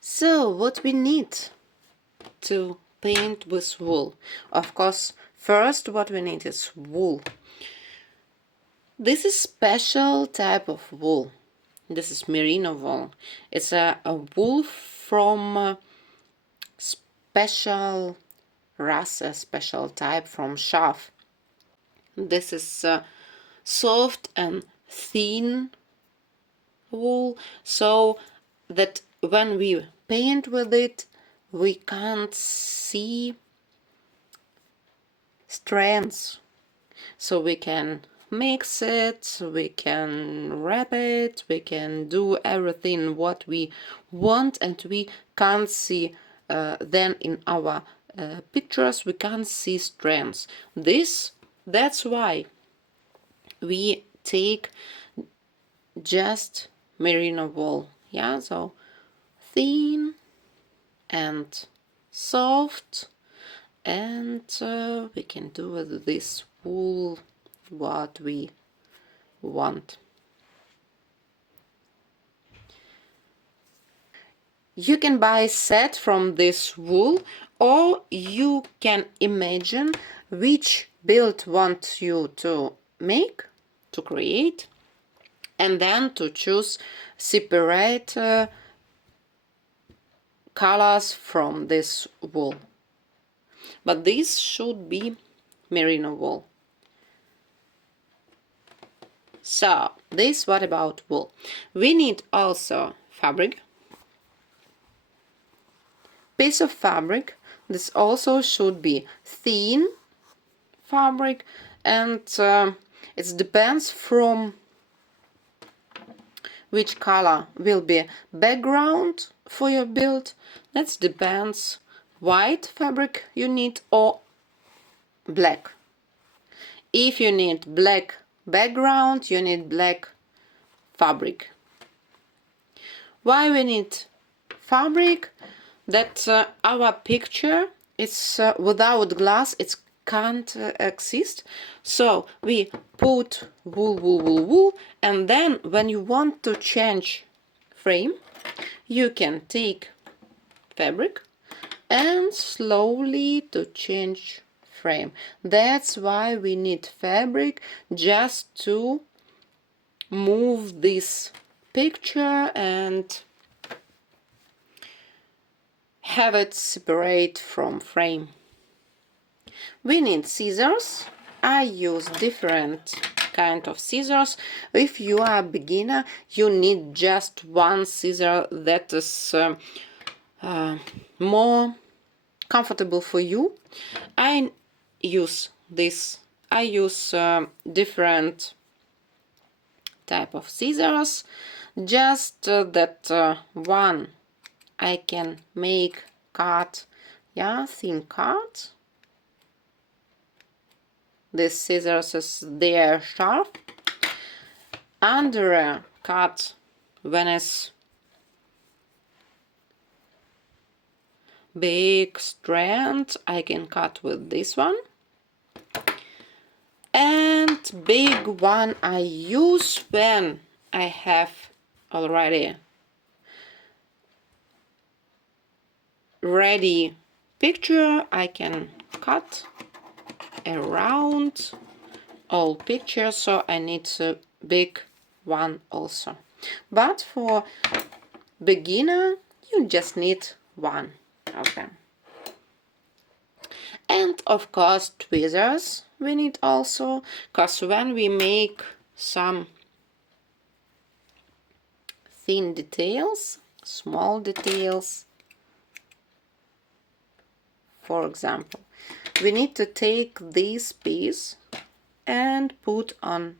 So what we need to paint with wool? Of course, first what we need is wool. This is special type of wool. This is merino wool. It's a wool from special race, a special type from chaff. This is soft and thin wool, so that when we paint with it, we can't see strands. So we can mix it, we can wrap it, we can do everything what we want, and we can't see then in our pictures, we can't see strands. That's why we take just merino wool, yeah, so thin and soft, and we can do with this wool what we want. You can buy a set from this wool, or you can imagine which build want you to make, to create, and then to choose separate colors from this wool. But this should be merino wool. So this, what about wool? We need also fabric, piece of fabric. This also should be thin fabric, and it depends from which color will be background for your build. That depends white fabric you need or black. If you need black background, you need black fabric. Why we need fabric? That our picture is without glass, it can't exist. So we put wool, and then when you want to change frame, you can take fabric and slowly to change frame. That's why we need fabric, just to move this picture and have it separate from frame. We need scissors. I use different kind of scissors. If you are a beginner, you need just one scissor that is more comfortable for you. I use this. I use different type of scissors, just that one I can make cut, yeah, thin cut. This scissors is there sharp. Under a cut, when it's big strand, I can cut with this one. And big one I use when I have already ready picture. I can cut around all picture, so I need a big one also. But for beginner, you just need one of them. And of course tweezers we need also, because when we make some thin details, small details, for example, we need to take this piece and put on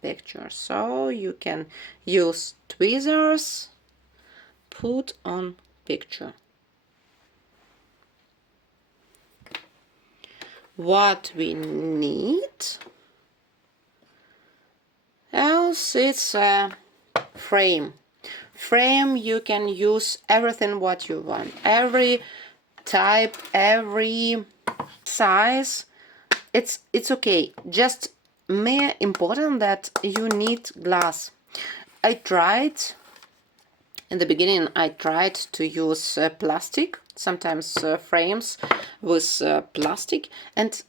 picture. So you can use tweezers, put on picture. What we need else, it's a frame. Frame, you can use everything what you want, every type, every size. It's okay, just more important that you need glass. I tried In the beginning I tried to use plastic, sometimes frames with plastic, and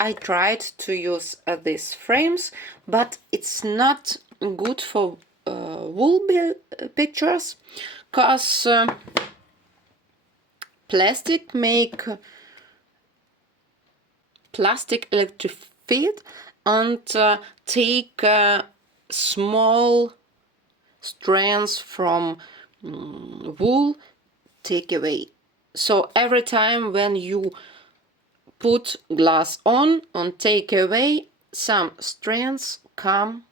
I tried to use these frames, but it's not good for wool pictures, because plastic make plastic electrified and take small strands from wool, take away. So every time when you put glass on and take away, some strands come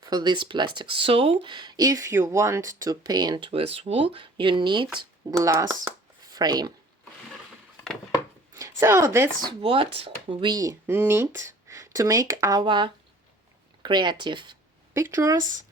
for this plastic. So if you want to paint with wool, you need glass frame. So that's what we need to make our creative pictures.